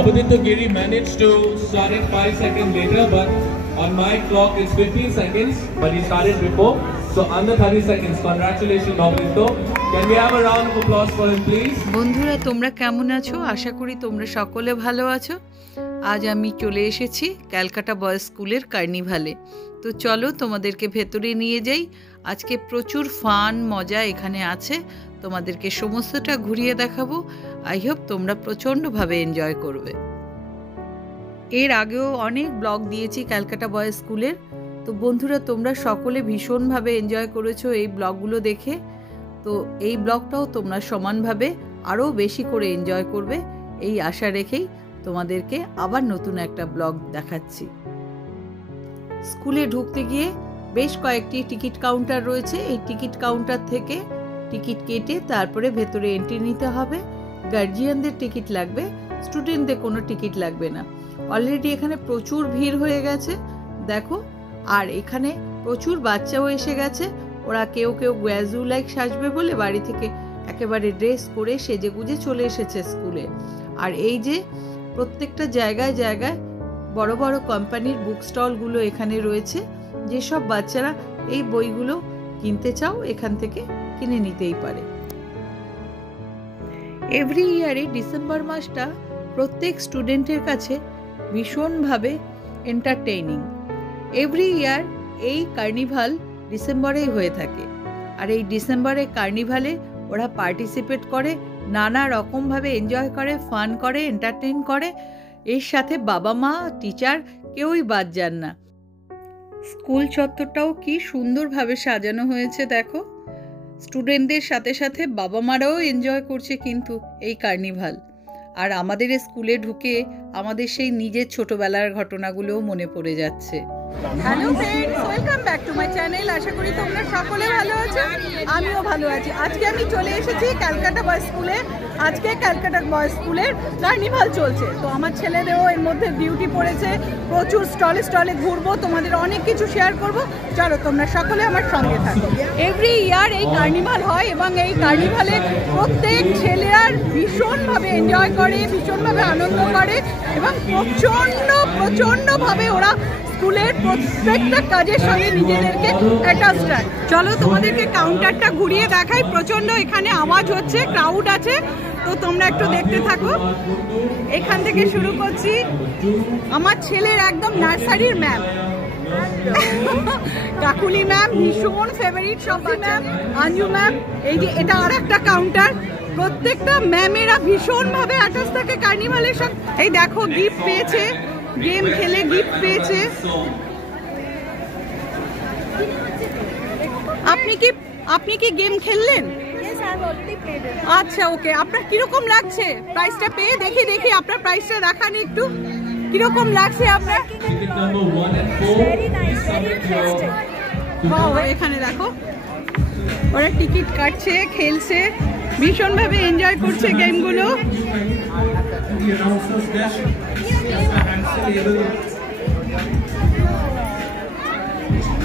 Navadita Giri managed to start it 5 seconds later, but on my clock it's 15 seconds, but he started before. So under 30 seconds. Congratulations, Navadita. Can we have a round of applause for him, please? বন্ধুরা তোমরা কেমন আছো? আশা করি তোমরা সকলে ভালো আছো। আজ আমি চলে এসেছি ক্যালকাটা বয়েজ স্কুলের কার্নিভালে। তো চলো তোমাদেরকে ভেতরে নিয়ে যাই। আজকে প্রচুর ফান মজা এখানে আছে, তোমাদেরকে সমস্তটা ঘুরিয়ে দেখাবো। আই হোপ তোমরা প্রচণ্ডভাবে এনজয় করবে। এর আগেও অনেক ব্লগ দিয়েছি ক্যালকাটা বয়েজ স্কুলের। তো বন্ধুরা তোমরা সকলে ভীষণভাবে এনজয় করেছো এই ব্লগগুলো দেখে। তো এই ব্লগটাও তোমরা সমানভাবে আরও বেশি করে এনজয় করবে এই আশা রেখেই তোমাদেরকে আবার নতুন একটা ব্লগ দেখাচ্ছি। স্কুলে ঢুকতে গিয়ে বেশ কয়েকটি টিকিট কাউন্টার রয়েছে। এই টিকিট কাউন্টার থেকে টিকিট কেটে তারপরে ভেতরে এন্ট্রি নিতে হবে। গার্জিয়ানদের টিকিট লাগবে, স্টুডেন্টদের কোনো টিকিট লাগবে না। অলরেডি এখানে প্রচুর ভিড় হয়ে গেছে দেখো। আর এখানে প্রচুর বাচ্চাও এসে গেছে। ওরা কেউ কেউ গ্র্যাজুয়ালাইক সাজবে বলে বাড়ি থেকে একেবারে ড্রেস করে সেজে গুজে চলে এসেছে স্কুলে। আর এই যে প্রত্যেকটা জায়গায় জায়গায় বড় বড় কোম্পানির বুক স্টলগুলো এখানে রয়েছে। যেসব বাচ্চারা এই বইগুলো কিনতে চাও এখান থেকে কিনে নিতেই পারে। এভরি ইয়ারে ডিসেম্বর মাসটা প্রত্যেক স্টুডেন্টের কাছে ভীষণভাবে এন্টারটেইনিং। এভরি ইয়ার এই কার্নিভাল ডিসেম্বরেই হয়ে থাকে। আর এই ডিসেম্বরে কার্নিভালে ওরা পার্টিসিপেট করে, নানা রকমভাবে এনজয় করে, ফান করে, এন্টারটেইন করে। এর সাথে বাবা মা টিচার কেউই বাদ যান না। স্কুল চত্বরটাও কি সুন্দরভাবে সাজানো হয়েছে দেখো। স্টুডেন্টদের সাথে সাথে বাবা মারাও এনজয় করছে কিন্তু এই কার্নিভাল। আর আমাদের স্কুলে ঢুকে আমাদের সেই নিজের ছোটবেলার ঘটনাগুলোও মনে পড়ে যাচ্ছে। Hello friends, welcome back to my channel. আশা করি তোমরা সকলে ভালো আছো, আমিও ভালো আছি। আজকে আমি চলে এসেছি ক্যালকাটা বয়েজ স্কুলে। আজকে ক্যালকাটা বয়েজ স্কুলের কার্নিভাল চলছে। তো আমার ছেলেদেরও এর মধ্যে ডিউটি পড়েছে। প্রচুর স্টলে স্টলে ঘুরবো, তোমাদের অনেক কিছু শেয়ার করবো। চলো তোমরা সকলে আমার সঙ্গে থাকো। এভরি ইয়ার এই কার্নিভাল হয় এবং এই কার্নিভালে প্রত্যেক ছেলেরা ভীষণভাবে এনজয় করে, ভীষণভাবে আনন্দ করে এবং প্রচণ্ডভাবে ওরা স্কুলের প্রত্যেকটা কাজের সঙ্গে নিজেদেরকে অ্যাটাচ রাখে। চলো তোমাদেরকে কাউন্টারটা ঘুরিয়ে দেখাই। প্রচণ্ড এখানে আওয়াজ হচ্ছে, ক্রাউড আছে, তো তোমরা একটু দেখতে থাকো। এখান থেকে শুরু করছি। আমার ছেলের একদম নার্সারির ম্যাম কাকুলি ম্যাম, ভীষণ ফেভারিট সবাই ম্যাম, আঞ্জু ম্যাম। এই যে এটা আর একটা কাউন্টার। প্রত্যেকটা ম্যামেরা ভীষণভাবে অ্যাটাচ থাকে কার্নিভালের সঙ্গে। এই দেখো গিফট পেয়েছে, গেম খেলে গিফট পেয়েছে। আপনি কি গেম খেললেন? আচ্ছা ওকে। আপনার কিরকম লাগছে প্রাইসটা পেয়ে? দেখি আপনার প্রাইসটা দেখান একটু, কিরকম লাগছে আপনার? এখানে দেখো ওরা টিকিট কাটছে, খেলছে, ভীষণভাবে এনজয় করছে গেমগুলো।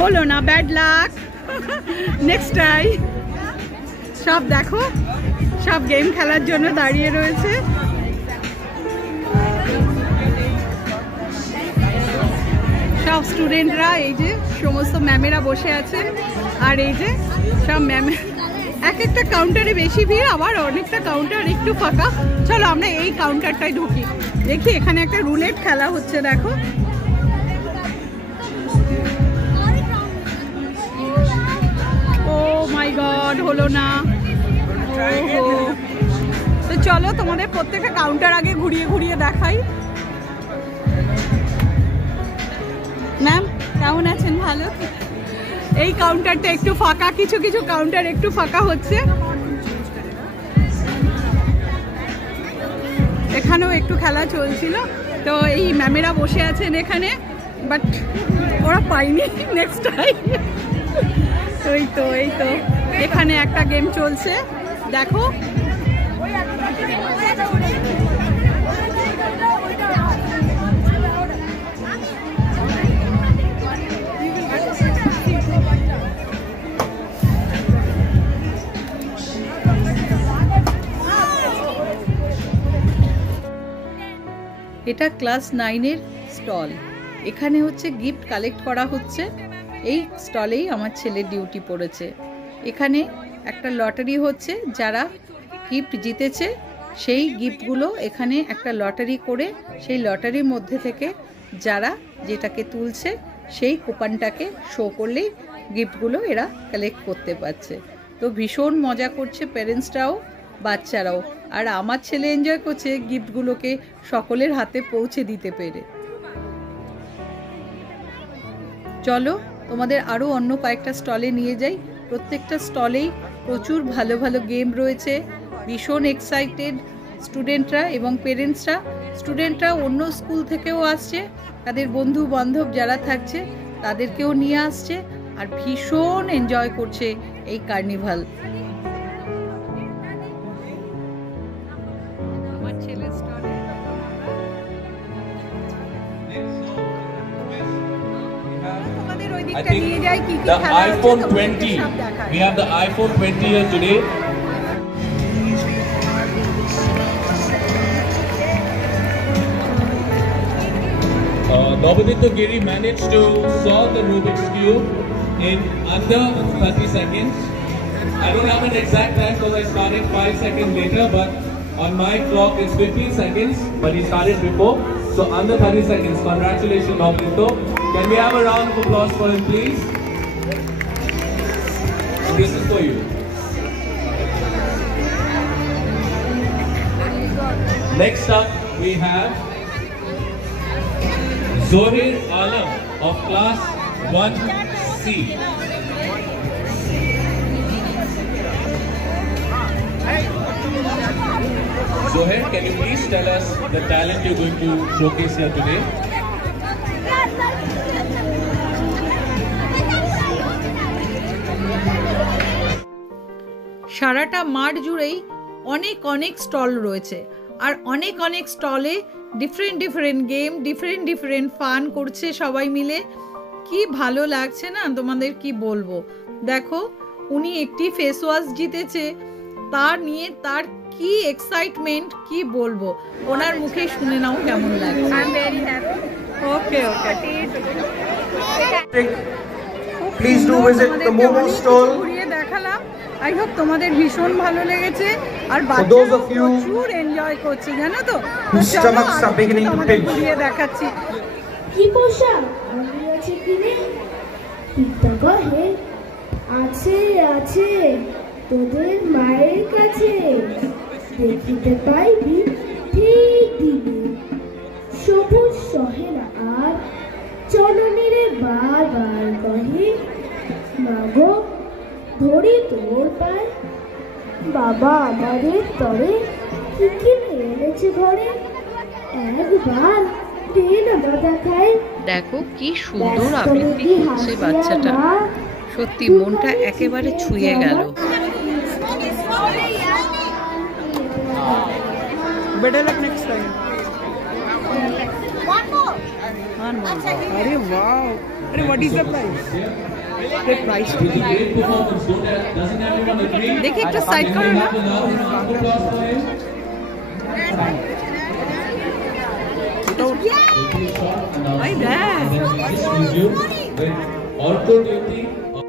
হলো না, ব্যাড লাক, নেক্সট টাইম। সব দেখো, সব গেম খেলার জন্য দাঁড়িয়ে রয়েছে। সব স্টুডেন্টরা, এই যে সমস্ত ম্যামেরা বসে আছেন। আর এই যে সব ম্যামে, এক একটা কাউন্টারে বেশি ভিড়, আবার অনেকটা কাউন্টার একটু ফাঁকা। চলো আমরা এই কাউন্টারটায় ঢুকি, দেখি এখানে একটা রুলেট খেলা হচ্ছে দেখো। ও মাই গড, হলো না। ওহো, তো চলো তোমাদের প্রত্যেকটা কাউন্টার আগে ঘুরিয়ে ঘুরিয়ে দেখাই। ম্যাম কেমন আছেন? ভালো। এই কাউন্টারটা একটু ফাঁকা, কিছু কিছু কাউন্টার একটু ফাঁকা হচ্ছে। এখানেও একটু খেলা চলছিল। তো এই ম্যামেরা বসে আছেন এখানে, বাট ওরা পাইনি, নেক্সট টাইম। এই তো এখানে একটা গেম চলছে দেখো। এটা ক্লাস 9-এর স্টল। এখানে হচ্ছে গিফট কালেক্ট করা হচ্ছে। এই স্টলেই আমার ছেলের ডিউটি পড়েছে। এখানে একটা লটারি হচ্ছে, যারা গিফট জিতেছে সেই গিফটগুলো এখানে একটা লটারি করে, সেই লটারির মধ্যে থেকে যারা যেটাকে তুলছে সেই কুপনটাকে শো করলেই গিফটগুলো এরা কালেক্ট করতে পারছে। তো ভীষণ মজা করছে প্যারেন্টসরাও, বাচ্চারাও। আর আমার ছেলে এনজয় করছে গিফটগুলোকে সকলের হাতে পৌঁছে দিতে পেরে। চলো তোমাদের আরও অন্য কয়েকটা স্টলে নিয়ে যাই। প্রত্যেকটা স্টলেই প্রচুর ভালো ভালো গেম রয়েছে। ভীষণ এক্সাইটেড স্টুডেন্টরা এবং পেরেন্টসরা। স্টুডেন্টরা অন্য স্কুল থেকেও আসছে, তাদের বন্ধু বান্ধব যারা থাকছে তাদেরকেও নিয়ে আসছে, আর ভীষণ এনজয় করছে এই কার্নিভাল। আমার ছেলের স্টলে I think the iPhone 20. We have the iPhone 20 here today. Nobaditya Giri managed to solve the Rubik's Cube in under 30 seconds. I don't have an exact time because I started 5 seconds later, but on my clock it's 15 seconds, but he started before. So under 30 seconds. Congratulations, Nobaditya. Can we have a round of applause for him, please? This is for you. Next up, we have Zohair Alam of class 1C. Zohair, can you please tell us the talent you're going to showcase here today? সারাটা মাঠ জুড়েই অনেক অনেক stall রয়েছে, আর অনেক অনেক স্টলে different game, different fun করছে সবাই মিলে। কি ভালো লাগছে না, তোমাদের কি বলবো। দেখো, উনি একটি ফেস ওয়াশ জিতেছে, তার নিয়ে তার কি এক্সাইটমেন্ট কি বলবো, ওনার মুখে শুনে নাও কেমন লাগছে। I am very happy. Okay Please do visit the Momo stall. ঘুরিয়ে দেখালাম। আই হোপ তোমাদের ভীষণ ভালো লেগেছে, আর বাচ্চারা প্রচুর এনজয় করছে, জানো তো। Stomachs are beginning to pinch. ঘুরিয়ে দেখাচ্ছি। কি পোশাক আছে কিনে পিতাগহে আছে আছে তোদের মায়ের কাছে, দেখিতে পাইবি ঠিক দিবি সবুজ সহে না আর চলনিরে বারবার কহে, মাগো ধরি তোর পায় বাবা আমাদের তরে কি কিনে এনেছে ঘরে, একবার দেখো কি সুন্দর আবৃত্তি করছে বাচ্চাটা, সত্যি মনটা একেবারে ছুঁয়ে গেল। Better luck next time. One more. Arey wow. Arey what is the price? The price. দেখি একটু সাইড করো না।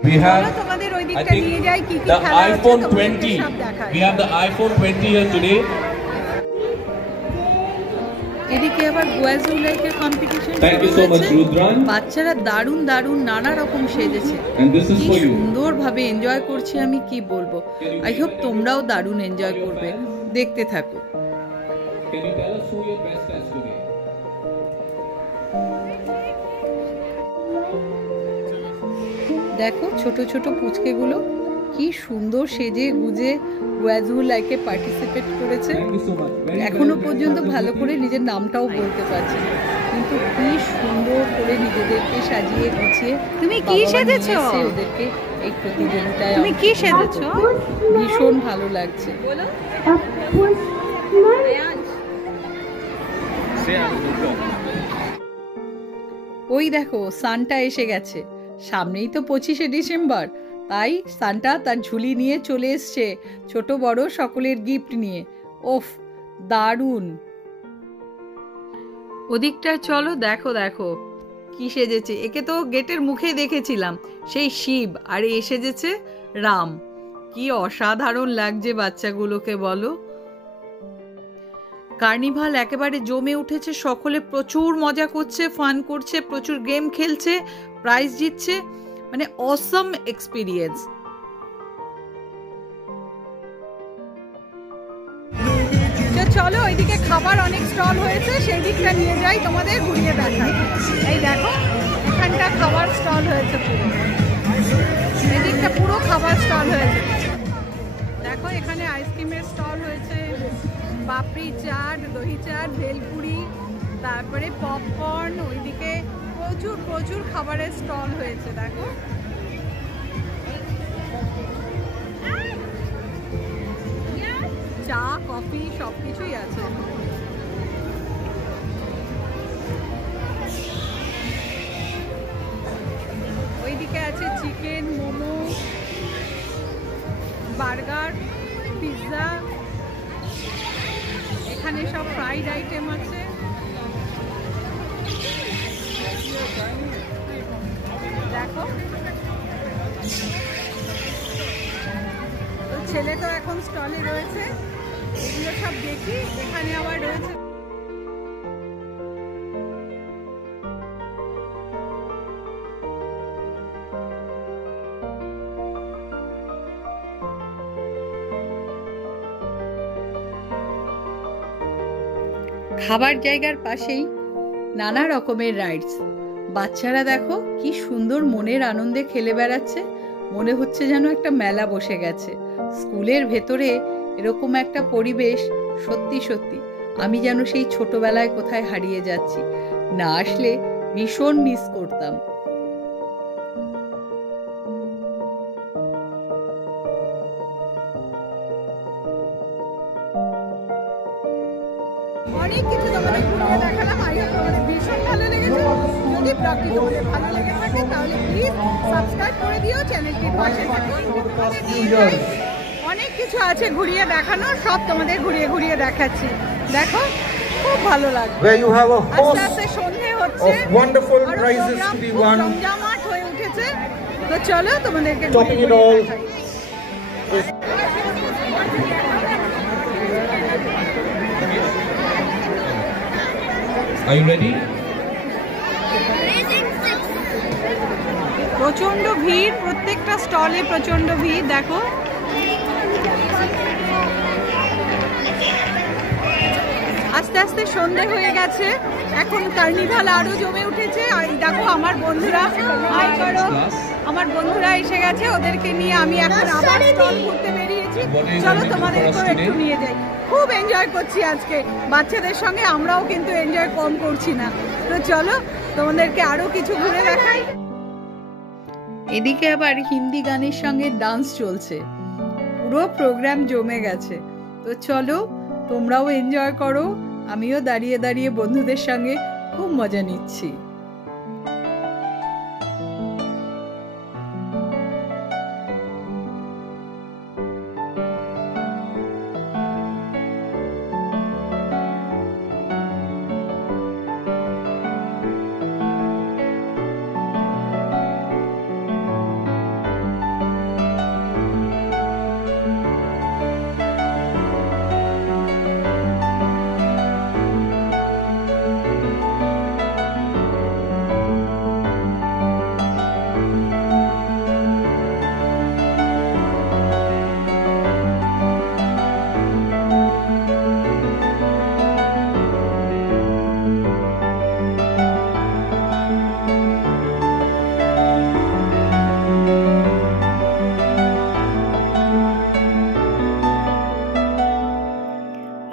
We have, I think, the iPhone 20. We have the iPhone 20 here today. এদিকে আবার গোয়াজুলাইকের competition. Thank you so much, Rudran. বাচ্চারা দারুণ নানা রকম সেজেছে, And this is for you. সুন্দরভাবে এনজয় করছি, আমি কি বলবো। আই হোপ তোমরাও দারুণ এনজয় করবে, দেখতে থাকো। Can you tell us who your best is today? দেখো ছোট ছোট পুচকেগুলো কি সুন্দর সেজে গুজে গোয়াজুলাইকে পার্টিসিপেট করেছে। এখনো পর্যন্ত ভালো করে নিজের নামটাও বলতে পারছে না, কিন্তু কি সুন্দর করে নিজেদেরকে সাজিয়ে গুছিয়ে। তুমি কি সেজেছো? ওদেরকে এই প্রতিযোগিতায় তুমি কি সেজেছো? ভীষণ ভালো লাগছে। ওই দেখো সান্টা এসে গেছে, সামনেই তো 25শে ডিসেম্বর, তাই সান্টা তার ঝুলি নিয়ে চলে এসছে ছোট বড় সকলের গিফট নিয়ে। ওফ দারুণ! ওদিকটায় চলো, দেখো দেখো কি সেজেছে। একে তো গেটের মুখেই দেখেছিলাম, সেই শিব, আর এ সেজেছে রাম। কি অসাধারণ লাগছে বাচ্চাগুলোকে বলো। কার্নিভাল একেবারে জমে উঠেছে, সকলে প্রচুর মজা করছে, ফান করছে, প্রচুর গেম খেলছে, প্রাইজ জিতছে, মানে অসম এক্সপিরিয়েন্স। চলো ওইদিকে খাবার অনেক স্টল হয়েছে, সেই দিকটা নিয়ে যাই, তোমাদের ঘুরিয়ে দেখাই। এই দেখো এখানটা খাবার স্টল হয়েছে, পুরো এই দিকটা পুরো খাবার স্টল হয়েছে। দেখো এখানে আইসক্রিমের স্টল হয়েছে, পাপড়ি চাট, দহি চাট, ভেলপুরি, তারপরে পপকর্ন, ওইদিকে প্রচুর প্রচুর খাবারের স্টল হয়েছে। দেখো চা, কফি সব কিছুই আছে। ওইদিকে আছে চিকেন, মোমো, বার্গার, পিৎজা, এখানে সব ফ্রাইড আইটেম আছে। দেখো তো ছেলে তো এখন স্টলে রয়েছে, এগুলো সব দেখি। এখানে আবার রয়েছে খাবার জায়গার পাশেই নানা রকমের রাইডস। বাচ্চারা দেখো কি সুন্দর মনের আনন্দে খেলে বেড়াচ্ছে, মনে হচ্ছে যেন একটা মেলা বসে গেছে। স্কুলের ভেতরে এরকম একটা পরিবেশ, সত্যি সত্যি আমি যেন সেই ছোটবেলায় কোথায় হারিয়ে যাচ্ছি। না আসলে ভীষণ মিস করতাম। অনেক কিছু তোমাদের ঘুরিয়ে দেখালাম। আই হোপ তোমাদের ভীষণ ভালো লেগেছে। যদি ব্লগটি তোমাদের ভালো লেগে থাকে তাহলে প্লিজ সাবস্ক্রাইব করে দিও, চ্যানেলটির পাশে থাকো। অনেক কিছু আছে ঘুরিয়ে দেখানো, সব তোমাদের ঘুরিয়ে ঘুরিয়ে দেখাচ্ছি। দেখো খুব ভালো লাগবে। Where you have a আস্তে host আস্তে সন্ধে হচ্ছে, of wonderful prizes to be won. জমজমাট হয়ে উঠেছে। তো চলো তোমাদেরকে Topping it all. Are you ready? প্রচন্ড ভিড়, প্রত্যেকটা স্টলে প্রচন্ড ভিড়। দেখো আস্তে আস্তে সন্ধে হয়ে গেছে, এখন কার্নিভাল আরো জমে উঠেছে। আর দেখো আমার বন্ধুরা, হাই করো, আমার বন্ধুরা এসে গেছে, ওদেরকে নিয়ে আমি এখন আবার স্টল ঘুরতে বেরিয়েছি। চলো তোমাদেরকেও একটু নিয়ে যাই। খুব এনজয় করছি আজকে বাচ্চাদের সঙ্গে, আমরাও কিন্তু এনজয় কম করছি না। তো চলো তোমাদেরকে আরো কিছু ঘুরে দেখাই। এদিকে আবার হিন্দি গানের সঙ্গে ডান্স চলছে, পুরো প্রোগ্রাম জমে গেছে। তো চলো তোমরাও এনজয় করো, আমিও দাঁড়িয়ে দাঁড়িয়ে বন্ধুদের সঙ্গে খুব মজা নিচ্ছি।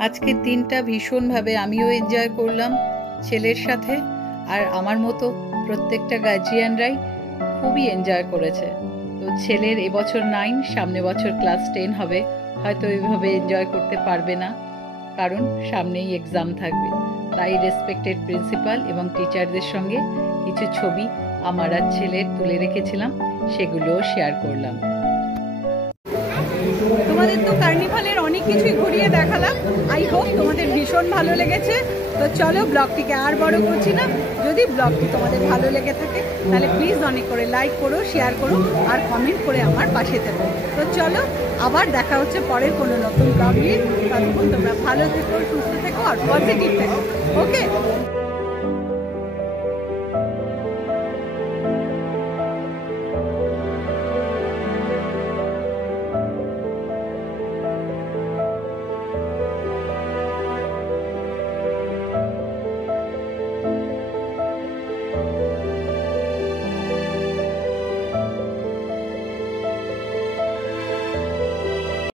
আজকের দিনটা ভীষণভাবে আমিও এনজয় করলাম ছেলের সাথে, আর আমার মতো প্রত্যেকটা গার্জিয়ানরাই খুবই এনজয় করেছে। তো ছেলের এবছর 9, সামনে বছর ক্লাস 10 হবে, হয়তো এইভাবে এনজয় করতে পারবে না, কারণ সামনেই এক্সাম থাকবে। তাই রেসপেক্টেড প্রিন্সিপাল এবং টিচারদের সঙ্গে কিছু ছবি আমার আর ছেলের তুলে রেখেছিলাম, সেগুলোও শেয়ার করলাম। তোমাদের তো কার্নিভালের অনেক কিছুই ঘুরিয়ে দেখালাম। আই হোপ তোমাদের ভীষণ ভালো লেগেছে। তো চলো ব্লগটিকে আর বড় করছি না। যদি ব্লগটি তোমাদের ভালো লেগে থাকে তাহলে প্লিজ অনেক করে লাইক করো, শেয়ার করো আর কমেন্ট করে আমার পাশে থেকো। তো চলো আবার দেখা হচ্ছে পরের কোনো নতুন ব্লগ নিয়ে। ততক্ষণ তোমরা ভালো থেকো, সুস্থ থেকো আর পজিটিভ থেকো। ওকে।